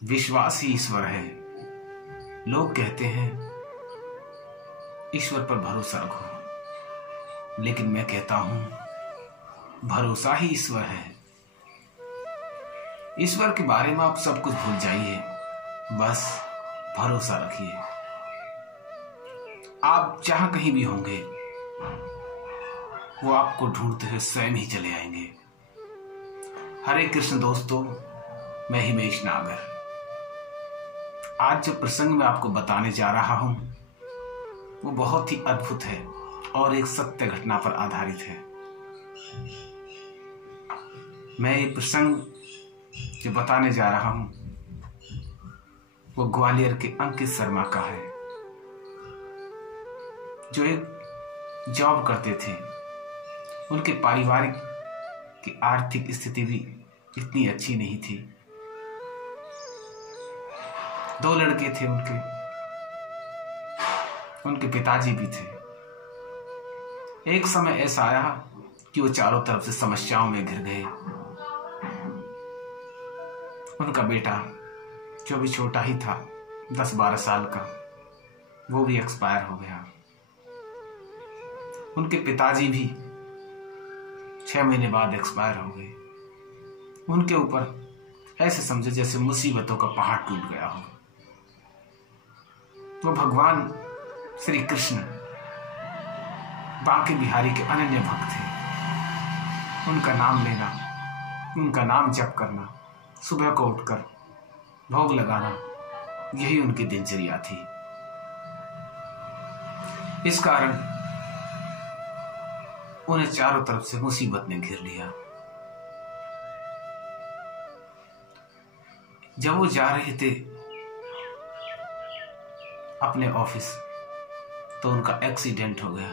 विश्वास ही ईश्वर है। लोग कहते हैं ईश्वर पर भरोसा रखो, लेकिन मैं कहता हूं भरोसा ही ईश्वर है। ईश्वर के बारे में आप सब कुछ भूल जाइए, बस भरोसा रखिए। आप जहां कहीं भी होंगे वो आपको ढूंढते हुए स्वयं ही चले आएंगे। हरे कृष्ण दोस्तों, मैं हिमेश नागर। आज जो प्रसंग मैं आपको बताने जा रहा हूं वो बहुत ही अद्भुत है और एक सत्य घटना पर आधारित है। मैं ये प्रसंग जो बताने जा रहा हूं वो ग्वालियर के अंकित शर्मा का है, जो एक जॉब करते थे। उनके पारिवारिक की आर्थिक स्थिति भी इतनी अच्छी नहीं थी। 2 लड़के थे उनके पिताजी भी थे। एक समय ऐसा आया कि वो चारों तरफ से समस्याओं में घिर गए। उनका बेटा जो भी छोटा ही था, 10-12 साल का, वो भी एक्सपायर हो गया। उनके पिताजी भी 6 महीने बाद एक्सपायर हो गए। उनके ऊपर ऐसे समझे जैसे मुसीबतों का पहाड़ टूट गया हो। तो भगवान श्री कृष्ण बांके बिहारी के अनन्य भक्त थे। उनका नाम लेना, उनका नाम जप करना, सुबह को उठकर भोग लगाना, यही उनकी दिनचर्या थी। इस कारण उन्हें चारों तरफ से मुसीबत ने घिर लिया। जब वो जा रहे थे अपने ऑफिस तो उनका एक्सीडेंट हो गया।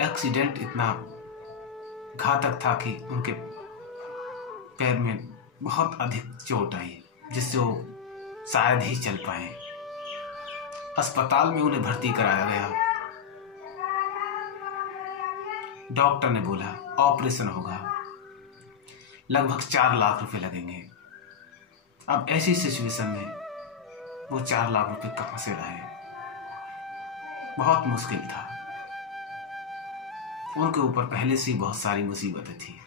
एक्सीडेंट इतना घातक था कि उनके पैर में बहुत अधिक चोट आई, जिससे वो शायद ही चल पाए। अस्पताल में उन्हें भर्ती कराया गया। डॉक्टर ने बोला ऑपरेशन होगा, लगभग 4 लाख रुपए लगेंगे। अब ऐसी सिचुएशन में वो 4 लाख रुपए कहां से लाए? बहुत मुश्किल था। उनके ऊपर पहले से ही बहुत सारी मुसीबतें थी।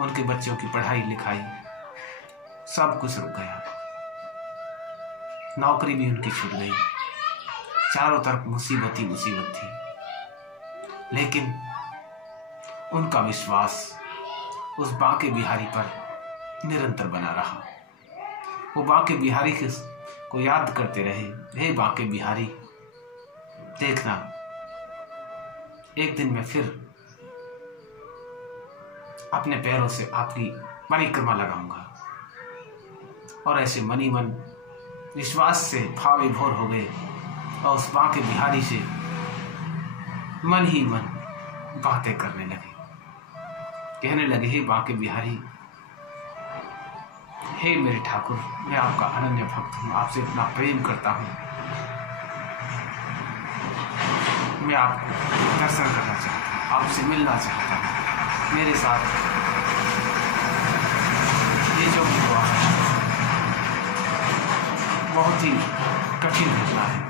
उनके बच्चों की पढ़ाई लिखाई सब कुछ रुक गया। नौकरी भी उनकी छूट गई। चारों तरफ मुसीबत ही मुसीबत थी। लेकिन उनका विश्वास उस बांके बिहारी पर निरंतर बना रहा। वो बांके बिहारी को याद करते रहे, हे बांके बिहारी, देखना एक दिन मैं फिर अपने पैरों से आपकी परिक्रमा लगाऊंगा। और ऐसे मनी मन विश्वास से भाव विभोर हो गए और उस बांके बिहारी से मन ही मन बातें करने लगे। कहने लगे, हे बांके बिहारी, हे मेरे ठाकुर, मैं आपका अनन्य भक्त हूं, आपसे इतना प्रेम करता हूं। मैं आपको दर्शन करना चाहता हूं, आपसे मिलना चाहता हूं। मेरे साथ ये जो भी हुआ है बहुत ही कठिन घटना है।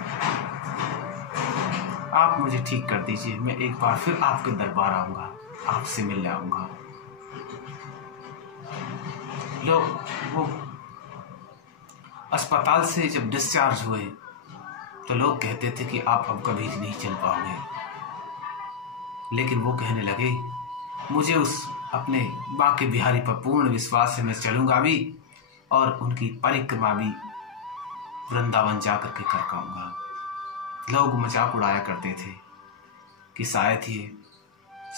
आप मुझे ठीक कर दीजिए, मैं एक बार फिर आपके दरबार आऊंगा, आपसे मिलने आऊंगा। लोग वो अस्पताल से जब डिस्चार्ज हुए तो लोग कहते थे कि आप अब कभी नहीं चल पाओगे। लेकिन वो कहने लगे, मुझे उस अपने बांके बिहारी पर पूर्ण विश्वास है, मैं चलूंगा भी और उनकी परिक्रमा भी वृंदावन जाकर के कर पाऊंगा। लोग मजाक उड़ाया करते थे कि शायद ये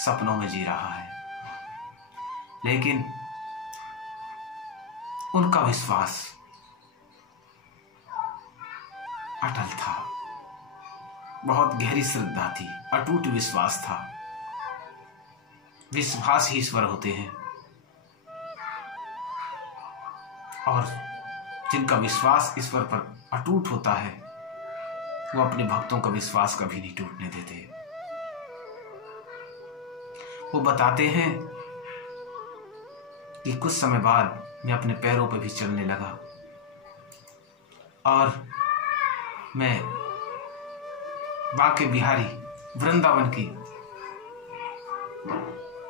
सपनों में जी रहा है, लेकिन उनका विश्वास अटल था। बहुत गहरी श्रद्धा थी, अटूट विश्वास था। विश्वास ही ईश्वर होते हैं और जिनका विश्वास ईश्वर पर अटूट होता है वो अपने भक्तों का विश्वास कभी नहीं टूटने देते। वो बताते हैं कि कुछ समय बाद मैं अपने पैरों पर भी चलने लगा और मैं बांके बिहारी वृंदावन की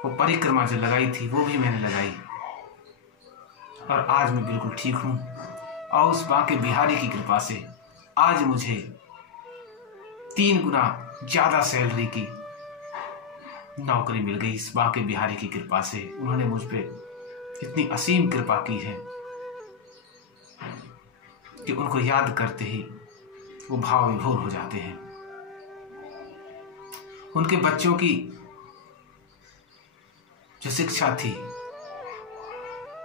वो परिक्रमा जो लगाई थी वो भी मैंने लगाई और आज मैं बिल्कुल ठीक हूँ। और उस बांके बिहारी की कृपा से आज मुझे 3 गुना ज़्यादा सैलरी की नौकरी मिल गई। इस बांके बिहारी की कृपा से उन्होंने मुझ पे इतनी असीम कृपा की है कि उनको याद करते ही वो भाव विभोर हो जाते हैं। उनके बच्चों की जो शिक्षा थी,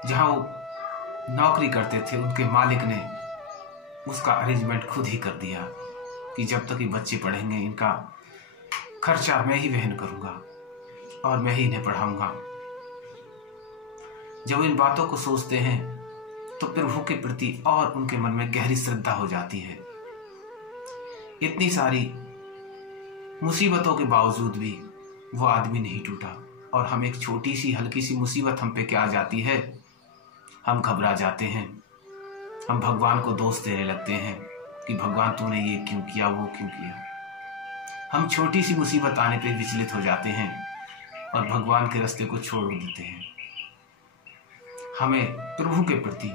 जहां वो नौकरी करते थे, उनके मालिक ने उसका अरेंजमेंट खुद ही कर दिया कि जब तक ये बच्चे पढ़ेंगे इनका खर्चा मैं ही वहन करूंगा और मैं ही इन्हें पढ़ाऊंगा। जब इन बातों को सोचते हैं तो प्रभु के प्रति और उनके मन में गहरी श्रद्धा हो जाती है। इतनी सारी मुसीबतों के बावजूद भी वो आदमी नहीं टूटा और हम एक छोटी सी हल्की सी मुसीबत हम पे क्या आ जाती है, हम घबरा जाते हैं, हम भगवान को दोष देने लगते हैं कि भगवान तूने ये क्यों किया, वो क्यों किया। हम छोटी सी मुसीबत आने पे विचलित हो जाते हैं और भगवान के रास्ते को छोड़ देते हैं। हमें प्रभु के प्रति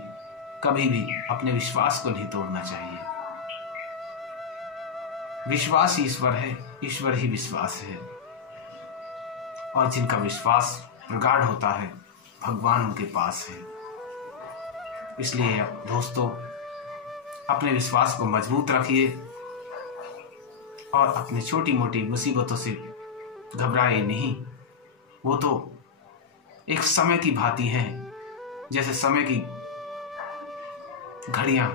कभी भी अपने विश्वास को नहीं तोड़ना चाहिए। विश्वास ही ईश्वर है, ईश्वर ही विश्वास है और जिनका विश्वास प्रगाढ़ होता है भगवान उनके पास है। इसलिए दोस्तों, अपने विश्वास को मजबूत रखिए और अपनी छोटी मोटी मुसीबतों से घबराए नहीं। वो तो एक समय की भांति हैं, जैसे समय की घड़ियां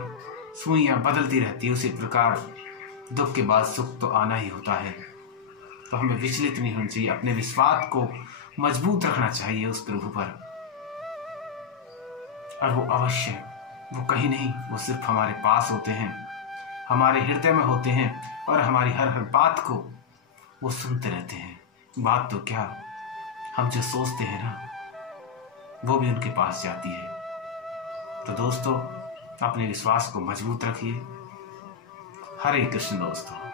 सुइयां बदलती रहती है, उसी प्रकार दुख के बाद सुख तो आना ही होता है। तो हमें विचलित नहीं होना चाहिए, अपने विश्वास को मजबूत रखना चाहिए उस प्रभु पर। और वो अवश्य, वो कहीं नहीं, वो सिर्फ हमारे पास होते हैं, हमारे हृदय में होते हैं और हमारी हर हर बात को वो सुनते रहते हैं। बात तो क्या, हम जो सोचते हैं ना, वो भी उनके पास जाती है। तो दोस्तों, अपने विश्वास को मजबूत रखिए। हरे कृष्ण दोस्तों।